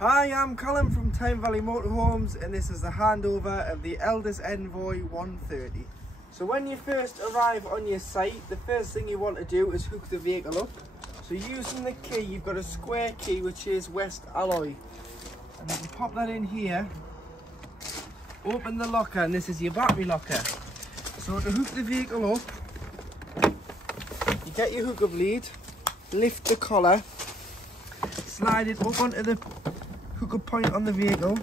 Hi, I'm Colin from Tyne Valley Motorhomes, and this is the handover of the Elddis Envoy 130. So when you first arrive on your site, the first thing you want to do is hook the vehicle up. So using the key, you've got a square key which is West Alloy. And you can pop that in here, open the locker, and this is your battery locker. So to hook the vehicle up, you get your hookup lead, lift the collar, slide it up onto the hookup point on the vehicle,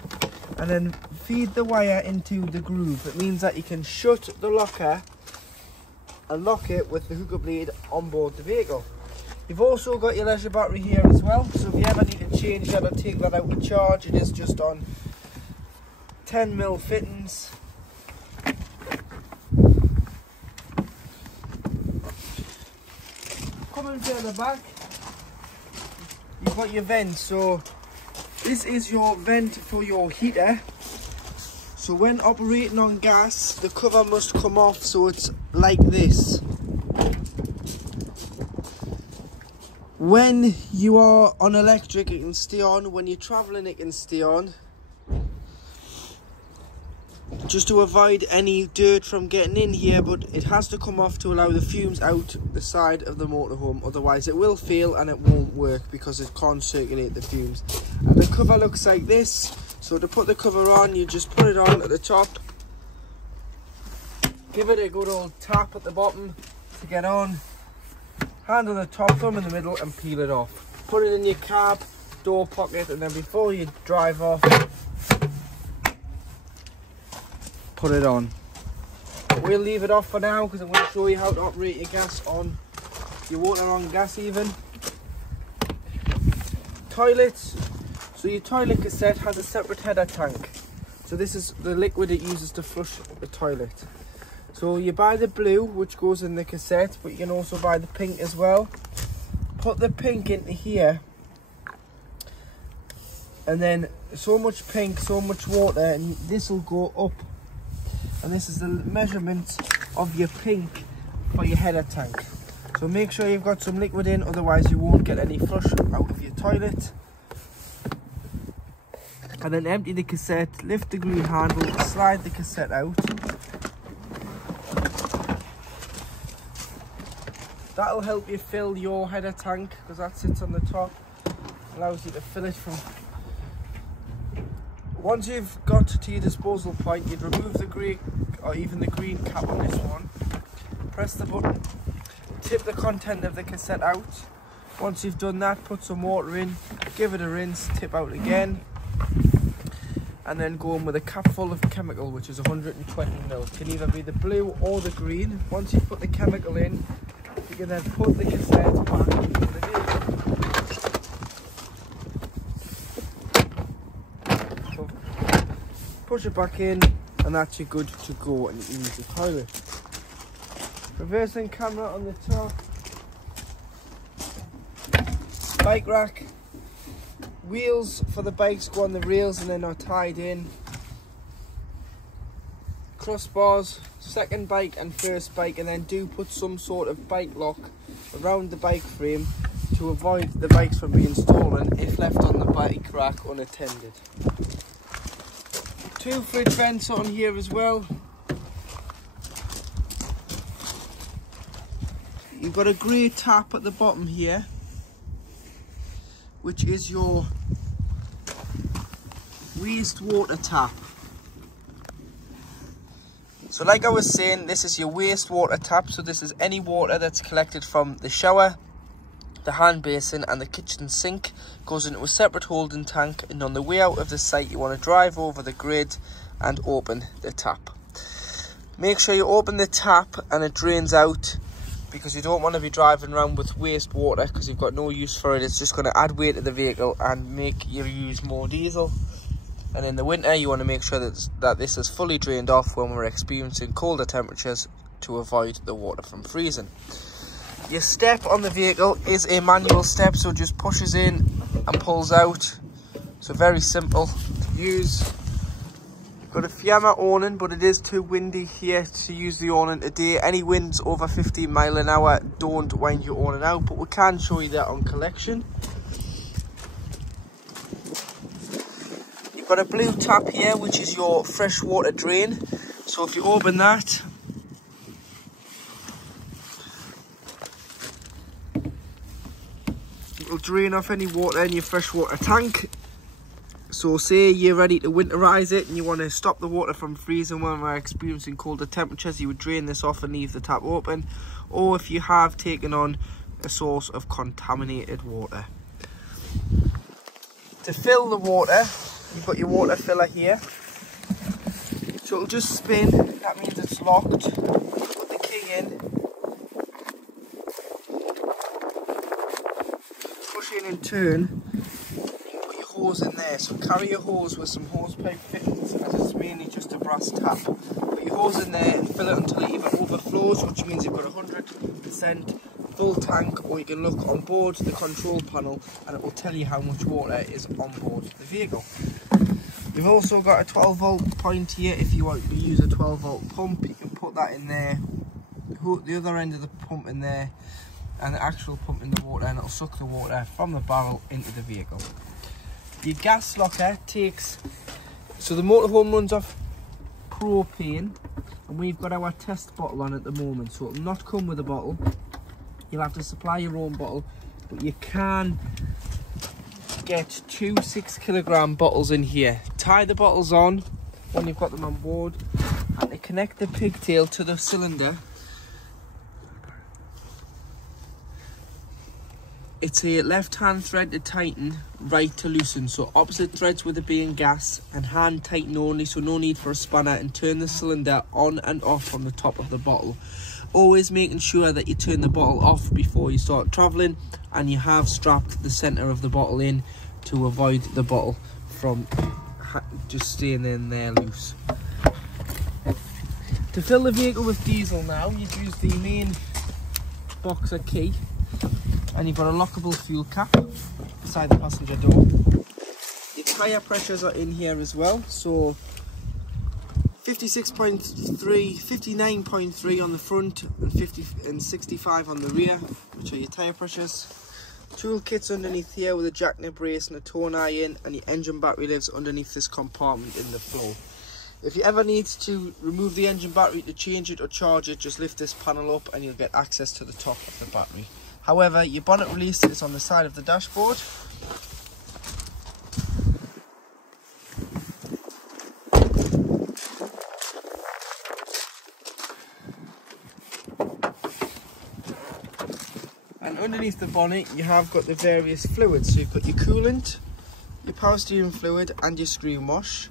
and then feed the wire into the groove. It means that you can shut the locker and lock it with the hookup lead on board the vehicle. You've also got your leisure battery here as well, so if you ever need to change that or take that out with charge, it is just on 10mm fittings. Coming to the back, you've got your vent. So this is your vent for your heater. So when operating on gas, the cover must come off, so it's like this. When you are on electric, it can stay on. When you're traveling, it can stay on. Just to avoid any dirt from getting in here, but it has to come off to allow the fumes out the side of the motorhome. Otherwise it will fail and it won't work because it can't circulate the fumes. And the cover looks like this. So to put the cover on, you just put it on at the top, give it a good old tap at the bottom to get on, hand on the top, thumb in the middle, and peel it off. Put it in your cab door pocket, and then before you drive off, put it on. We'll leave it off for now because I'm going to show you how to operate your gas on, your water on gas even. Toilets. So your toilet cassette has a separate header tank. So this is the liquid it uses to flush the toilet. So you buy the blue, which goes in the cassette, but you can also buy the pink as well. Put the pink into here, and then so much pink, so much water, and this will go up. And this is the measurement of your pink for your header tank. So make sure you've got some liquid in, otherwise you won't get any flush out of your toilet. And then empty the cassette, lift the green handle, slide the cassette out. That'll help you fill your header tank because that sits on the top, allows you to fill it from. Once you've got to your disposal point, you'd remove the grey or even the green cap on this one, press the button, tip the content of the cassette out. Once you've done that, put some water in, give it a rinse, tip out again, and then go in with a cap full of chemical, which is 120ml. It can either be the blue or the green. Once you put the chemical in, you can then put the cassette back into the vehicle. So push it back in, and that's you good to go, and you can use the toilet. Reversing camera on the top. Bike rack. Wheels for the bikes go on the rails and then are tied in. Crossbars, second bike and first bike, and then do put some sort of bike lock around the bike frame to avoid the bikes from being stolen if left on the bike rack unattended. 2 fridge vents on here as well. You've got a grey tap at the bottom here, which is your wastewater tap. So like I was saying, this is your wastewater tap. So this is any water that's collected from the shower, the hand basin and the kitchen sink, goes into a separate holding tank, and on the way out of the site you want to drive over the grid and open the tap. Make sure you open the tap and it drains out, because you don't want to be driving around with wastewater because you've got no use for it. It's just going to add weight to the vehicle and make you use more diesel. And in the winter you want to make sure that this is fully drained off when we're experiencing colder temperatures to avoid the water from freezing. Your step on the vehicle is a manual step, so it just pushes in and pulls out. So very simple to use. Got a Fiamma awning, but it is too windy here to use the awning today. Any winds over 15 miles an hour don't wind your awning out, but we can show you that on collection. got a blue tap here, which is your freshwater drain. So if you open that, it'll drain off any water in your freshwater tank. So say you're ready to winterize it and you want to stop the water from freezing when we're experiencing colder temperatures, you would drain this off and leave the tap open. Or if you have taken on a source of contaminated water. To fill the water, you've got your water filler here. So it'll just spin, that means it's locked. Put the key in. Push in and turn. Put your hose in there. So carry your hose with some hose pipe fittings, as it's mainly just a brass tap. Put your hose in there and fill it until it either overflows, which means you've got 100% full tank, or you can look on board the control panel and it will tell you how much water is on board the vehicle. You've also got a 12 volt point here. If you want to use a 12 volt pump, you can put that in there, the other end of the pump in there, and the actual pump in the water, and it'll suck the water from the barrel into the vehicle. Your gas locker takes, so the motorhome runs off propane, and we've got our test bottle on at the moment, so it'll not come with a bottle. You'll have to supply your own bottle, but you can get 2 6-kilogram bottles in here. Tie the bottles on when you've got them on board, and to connect the pigtail to the cylinder, it's a left-hand thread to tighten, right to loosen. So opposite threads with it being gas, and hand tighten only, so no need for a spanner, and turn the cylinder on and off from the top of the bottle. Always making sure that you turn the bottle off before you start travelling, and you have strapped the centre of the bottle in to avoid the bottle from just staying in there loose. To fill the vehicle with diesel now, you'd use the main boxer key, and you've got a lockable fuel cap beside the passenger door. Your tyre pressures are in here as well, so 56.3, 59.3 on the front, and 50 and 65 on the rear, which are your tyre pressures. Toolkit's underneath here with a jackknip brace and a tone iron, and your engine battery lives underneath this compartment in the floor. If you ever need to remove the engine battery to change it or charge it, just lift this panel up and you'll get access to the top of the battery. However, your bonnet release is on the side of the dashboard. And underneath the bonnet, you have got the various fluids. So you've got your coolant, your power steering fluid, and your screen wash,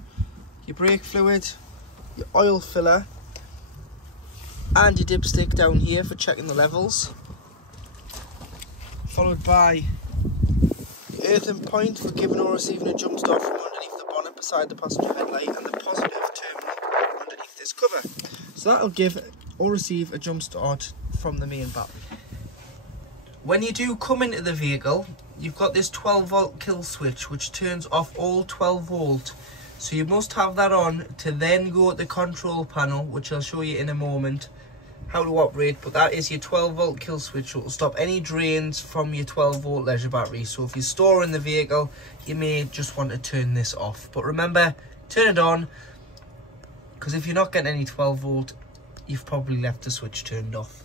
your brake fluid, your oil filler, and your dipstick down here for checking the levels. Followed by the earthing point for giving or receiving a jump start from underneath the bonnet beside the passenger headlight, and the positive terminal underneath this cover. So that'll give or receive a jump start from the main battery. When you do come into the vehicle, you've got this 12 volt kill switch which turns off all 12 volt. So you must have that on to then go at the control panel, which I'll show you in a moment how to operate, but that is your 12 volt kill switch. It will stop any drains from your 12 volt leisure battery. So if you store in the vehicle, you may just want to turn this off, but remember, turn it on, because if you're not getting any 12 volt, you've probably left the switch turned off.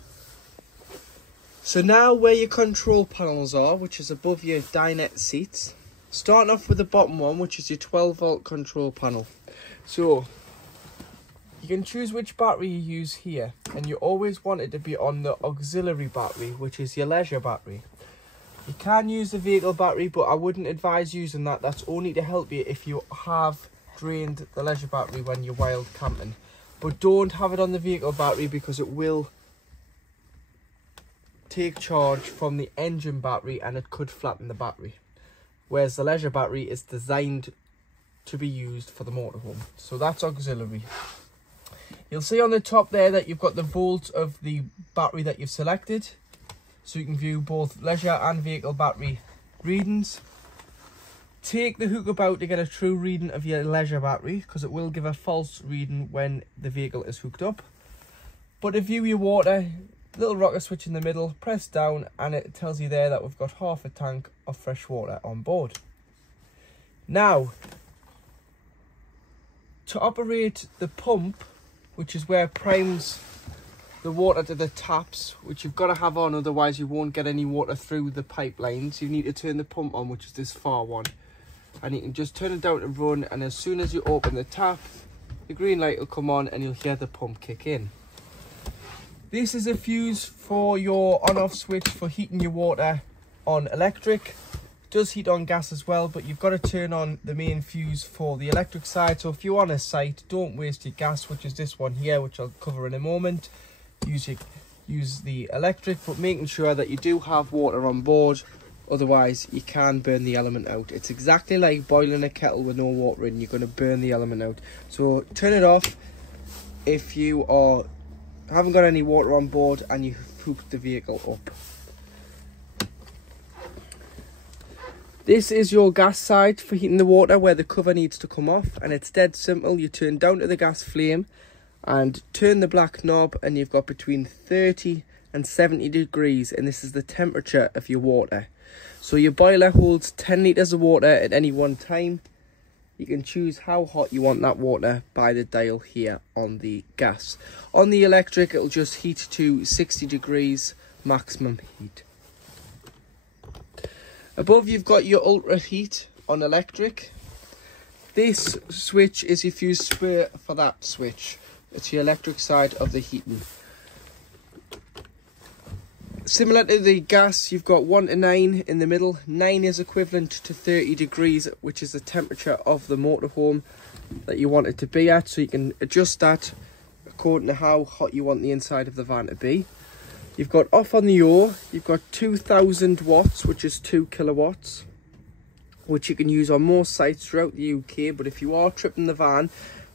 So now where your control panels are, which is above your dinette seats, starting off with the bottom one, which is your 12 volt control panel. So you can choose which battery you use here, and you always want it to be on the auxiliary battery, which is your leisure battery. You can use the vehicle battery, but I wouldn't advise using that. That's only to help you if you have drained the leisure battery when you're wild camping. But don't have it on the vehicle battery, because it will take charge from the engine battery and it could flatten the battery. Whereas the leisure battery is designed to be used for the motorhome. So that's auxiliary. You'll see on the top there that you've got the volts of the battery that you've selected. So you can view both leisure and vehicle battery readings. Take the hook out to get a true reading of your leisure battery, because it will give a false reading when the vehicle is hooked up. But to view your water, little rocker switch in the middle, press down, and it tells you there that we've got half a tank of fresh water on board. Now, To operate the pump, which is where it primes the water to the taps, which you've got to have on, otherwise you won't get any water through the pipelines. You need to turn the pump on, which is this far one, and you can just turn it down to run, and as soon as you open the tap, the green light will come on and you'll hear the pump kick in. This is a fuse for your on-off switch for heating your water on electric. It does heat on gas as well, but you've got to turn on the main fuse for the electric side. So if you're on a site, don't waste your gas, which is this one here, which I'll cover in a moment. Use the electric, but making sure that you do have water on board, otherwise you can burn the element out. It's exactly like boiling a kettle with no water in. You're going to burn the element out. So turn it off if you haven't got any water on board and you hooked the vehicle up. This is your gas side for heating the water, where the cover needs to come off, and it's dead simple. You turn down to the gas flame and turn the black knob, and you've got between 30 and 70 degrees, and this is the temperature of your water. So your boiler holds 10 litres of water at any one time. You can choose how hot you want that water by the dial here on the gas. On the electric, it'll just heat to 60 degrees maximum heat. Above, you've got your ultra heat on electric. This switch is your fuse spur for that switch. It's your electric side of the heating. Similar to the gas, you've got 1 to 9 in the middle. 9 is equivalent to 30 degrees, which is the temperature of the motorhome that you want it to be at. So you can adjust that according to how hot you want the inside of the van to be. You've got off on the O, you've got 2000 watts, which is 2 kilowatts, which you can use on most sites throughout the UK. But if you are tripping the van,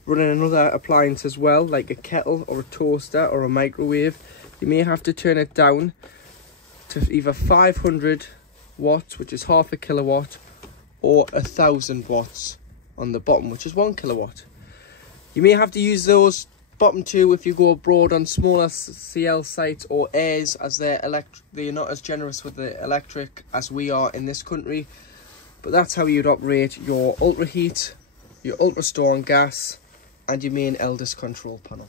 running another appliance as well, like a kettle or a toaster or a microwave, you may have to turn it down to either 500 watts, which is half a kilowatt, or 1000 watts on the bottom, which is 1 kilowatt. You may have to use those bottom two if you go abroad on smaller CL sites or airs, as they're not as generous with the electric as we are in this country. But that's how you'd operate your ultra heat, your ultra store on gas, and your main Elddis control panel.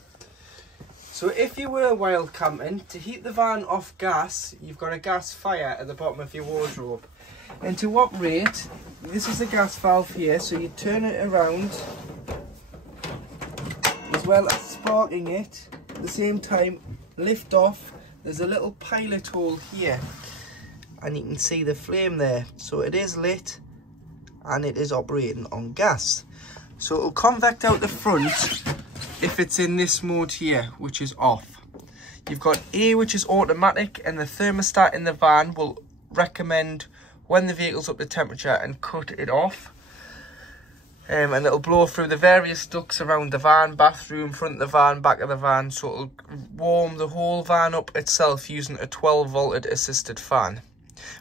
So if you were wild camping, to heat the van off gas, you've got a gas fire at the bottom of your wardrobe. And to operate, this is the gas valve here, so you turn it around, as well as sparking it. At the same time, lift off, there's a little pilot hole here, and you can see the flame there. So it is lit, and it is operating on gas. So it'll convect out the front if it's in this mode here, which is off. You've got A, which is automatic, and the thermostat in the van will recommend when the vehicle's up to temperature and cut it off. And it'll blow through the various ducts around the van, bathroom, front of the van, back of the van, so it'll warm the whole van up itself using a 12 volted assisted fan,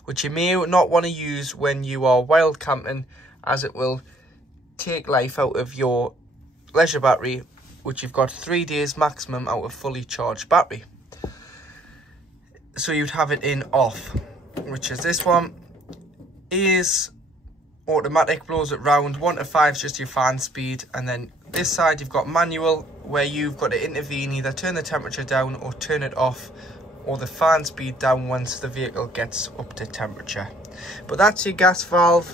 which you may not want to use when you are wild camping, as it will take life out of your leisure battery, which you've got 3 days maximum out of fully charged battery. So you'd have it in off, which is this one. Is automatic, blows it round. 1 to 5 is just your fan speed, and then this side you've got manual, where you've got to intervene, either turn the temperature down or turn it off, or the fan speed down once the vehicle gets up to temperature. But that's your gas valve,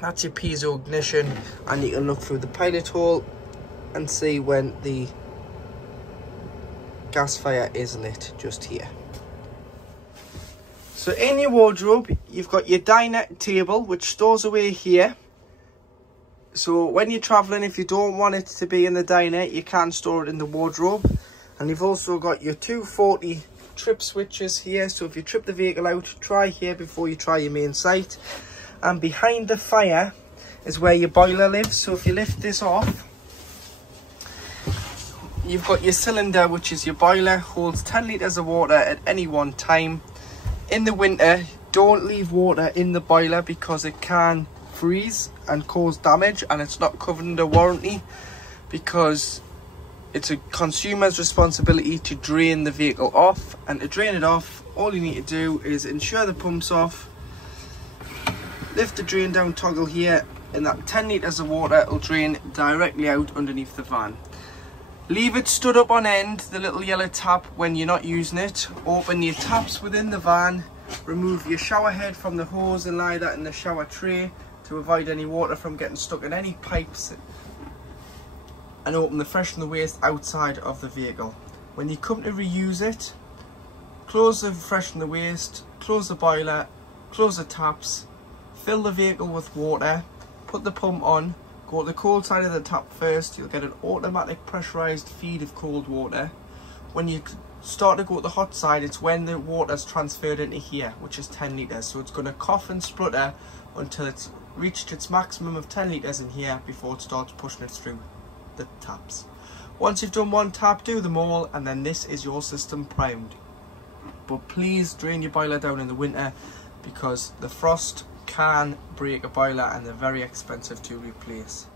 that's your piezo ignition, and you can look through the pilot hole and see when the gas fire is lit just here. So in your wardrobe, you've got your dinette table, which stores away here. So when you're traveling, if you don't want it to be in the diner, you can store it in the wardrobe. And you've also got your 240 trip switches here. So if you trip the vehicle out, try here before you try your main site. And behind the fire is where your boiler lives. So if you lift this off, you've got your cylinder, which is your boiler, holds 10 litres of water at any one time. In the winter, don't leave water in the boiler because it can freeze and cause damage, and it's not covered under warranty, because it's a consumer's responsibility to drain the vehicle off. And to drain it off, all you need to do is ensure the pump's off, lift the drain down toggle here, and that 10 litres of water will drain directly out underneath the van. Leave it stood up on end, the little yellow tap, when you're not using it. Open your taps within the van, remove your shower head from the hose and lie that in the shower tray to avoid any water from getting stuck in any pipes, and open the fresh and the waste outside of the vehicle. When you come to reuse it, close the fresh and the waste, close the boiler, close the taps, fill the vehicle with water, put the pump on, go to the cold side of the tap first. You'll get an automatic pressurised feed of cold water. When you start to go to the hot side, it's when the water's transferred into here, which is 10 litres. So it's going to cough and splutter until it's reached its maximum of 10 litres in here before it starts pushing it through the taps. Once you've done one tap, do them all, and then this is your system primed. But please drain your boiler down in the winter, because the frost can break a boiler and they're very expensive to replace.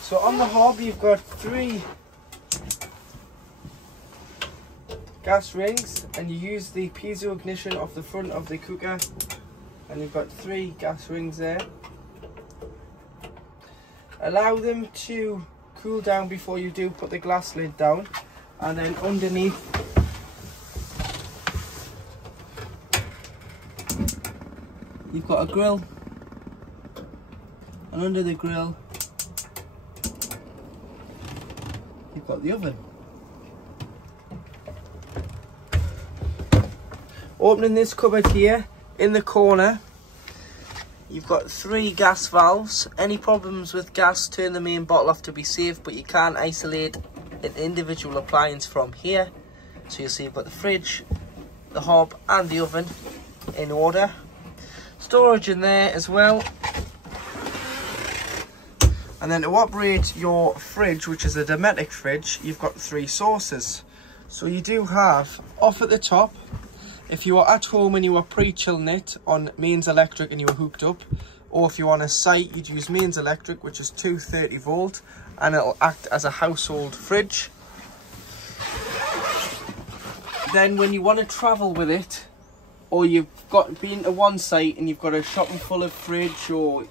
So on the hob you've got 3 gas rings, and you use the piezo ignition off the front of the cooker, and you've got 3 gas rings there. Allow them to cool down before you do put the glass lid down, and then underneath you've got a grill, and under the grill you've got the oven. Opening this cupboard here, in the corner you've got 3 gas valves. Any problems with gas, turn the main bottle off to be safe, but you can isolate an individual appliance from here. So you'll see you've got the fridge, the hob and the oven in order. Storage in there as well. And then to operate your fridge, which is a Dometic fridge, you've got 3 sources. So you do have, off at the top, if you are at home and you are pre-chilling it on mains electric and you are hooked up, or if you're on a site, you'd use mains electric, which is 230 volt, and it'll act as a household fridge. Then when you want to travel with it, or you've got been to one site and you've got a shopping full of fridge, or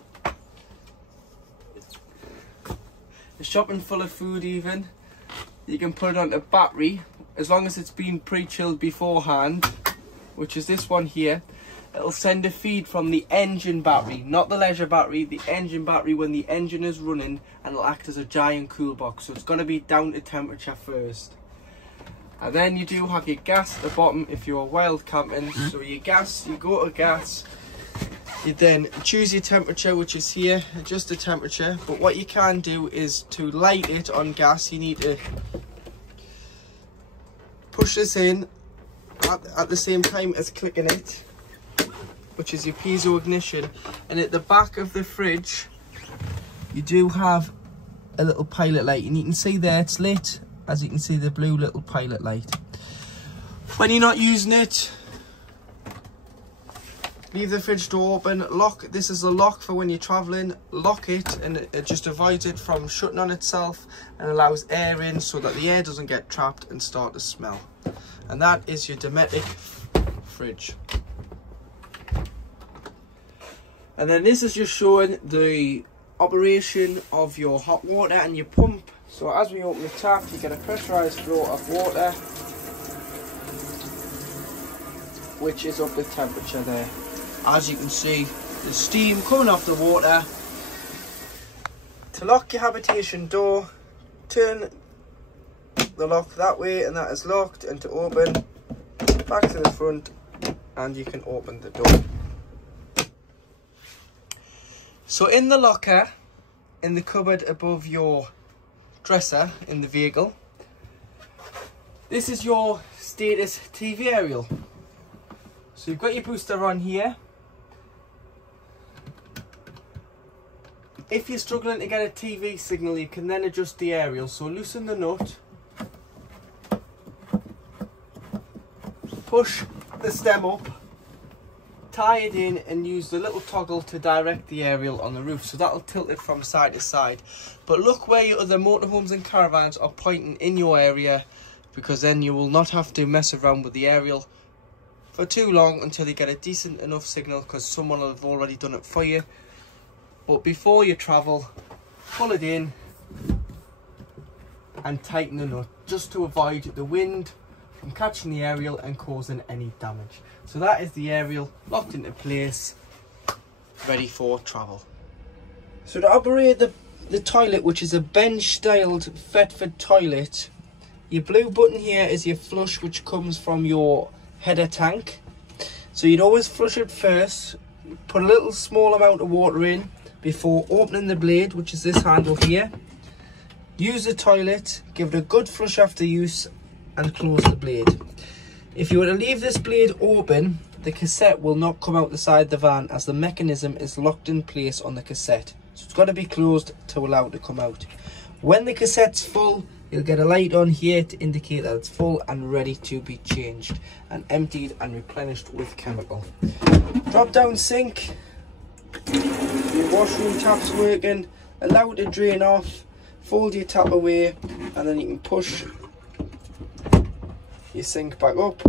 a shopping full of food even, you can put it on a battery, as long as it's been pre-chilled beforehand, which is this one here. It'll send a feed from the engine battery, not the leisure battery, the engine battery when the engine is running, and it'll act as a giant cool box. So it's going to be down to temperature first. And then you do have your gas at the bottom if you're wild camping. So your gas, you go to gas, you then choose your temperature, which is here, adjust the temperature. But what you can do is to light it on gas, you need to push this in at the same time as clicking it, which is your piezo ignition. And at the back of the fridge you do have a little pilot light, and you can see there it's lit, as you can see the blue little pilot light. When you're not using it, leave the fridge door open, lock, this is a lock for when you're traveling, lock it, and it just avoids it from shutting on itself and allows air in so that the air doesn't get trapped and start to smell. And that is your Dometic fridge. And then this is just showing the operation of your hot water and your pump. So as we open the tap, you get a pressurised flow of water, which is up to temperature there. As you can see, the steam coming off the water. To lock your habitation door, turn the lock that way and that is locked, and to open, back to the front and you can open the door. So in the locker, in the cupboard above your dresser in the vehicle, this is your status TV aerial. So you've got your booster on here. If you're struggling to get a TV signal, you can then adjust the aerial. So loosen the nut, push the stem up, tie it in and use the little toggle to direct the aerial on the roof. So that'll tilt it from side to side. But look where your other motorhomes and caravans are pointing in your area, because then you will not have to mess around with the aerial for too long until you get a decent enough signal, because someone will have already done it for you. But before you travel, pull it in and tighten the nut, just to avoid the wind from catching the aerial and causing any damage. So that is the aerial locked into place, ready for travel. So to operate the toilet, which is a bench styled Thetford toilet, your blue button here is your flush, which comes from your header tank. So you'd always flush it first, put a little small amount of water in before opening the blade, which is this handle here. Use the toilet, give it a good flush after use and close the blade. If you were to leave this blade open, the cassette will not come out the side of the van, as the mechanism is locked in place on the cassette. So it's got to be closed to allow it to come out. When the cassette's full, you'll get a light on here to indicate that it's full and ready to be changed and emptied and replenished with chemical. Drop down sink, your washroom tap's working, allow it to drain off, fold your tap away, and then you can push your sink back up.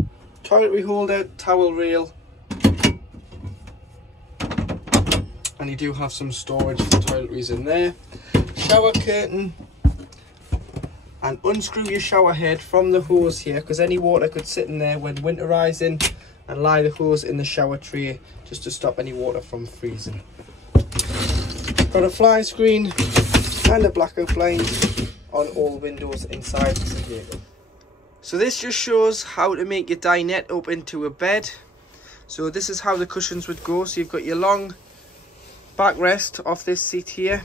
Toiletry holder, towel rail, and you do have some storage for toiletries in there. Shower curtain, and unscrew your shower head from the hose here, because any water could sit in there when winterizing, and lie the hose in the shower tray just to stop any water from freezing. Got a fly screen and a blackout blind on all windows inside the vehicle. So this just shows how to make your dinette up into a bed. So this is how the cushions would go. So you've got your long backrest off this seat here,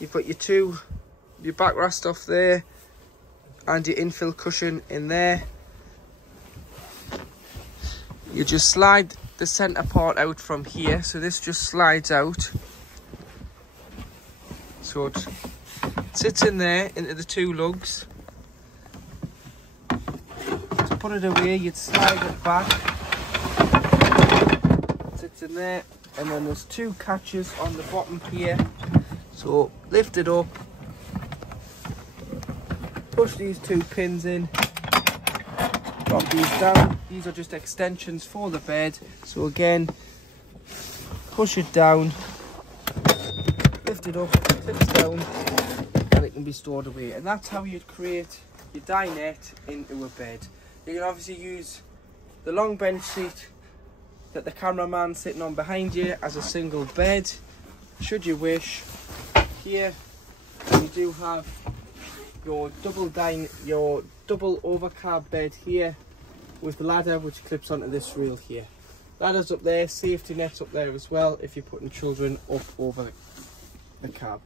you've got your backrest off there, and your infill cushion in there. You just slide the centre part out from here, so this just slides out. So it sits in there into the two lugs. To put it away, you'd slide it back. It sits in there, and then there's two catches on the bottom here. So lift it up, push these two pins in, drop these down. These are just extensions for the bed. So again, push it down, lift it up, clips down, and it can be stored away. And that's how you'd create your dinette into a bed. You can obviously use the long bench seat that the cameraman's sitting on behind you as a single bed, should you wish. Here you do have your double overcab bed here with the ladder, which clips onto this rail here. Ladders up there, safety nets up there as well if you're putting children up over the cab.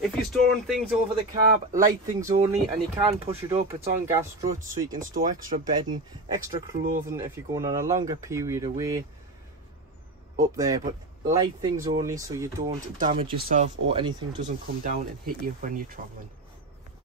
If you're storing things over the cab, light things only, and you can push it up, it's on gas struts, so you can store extra bedding, extra clothing if you're going on a longer period away up there. But light things only, so you don't damage yourself or anything doesn't come down and hit you when you're travelling.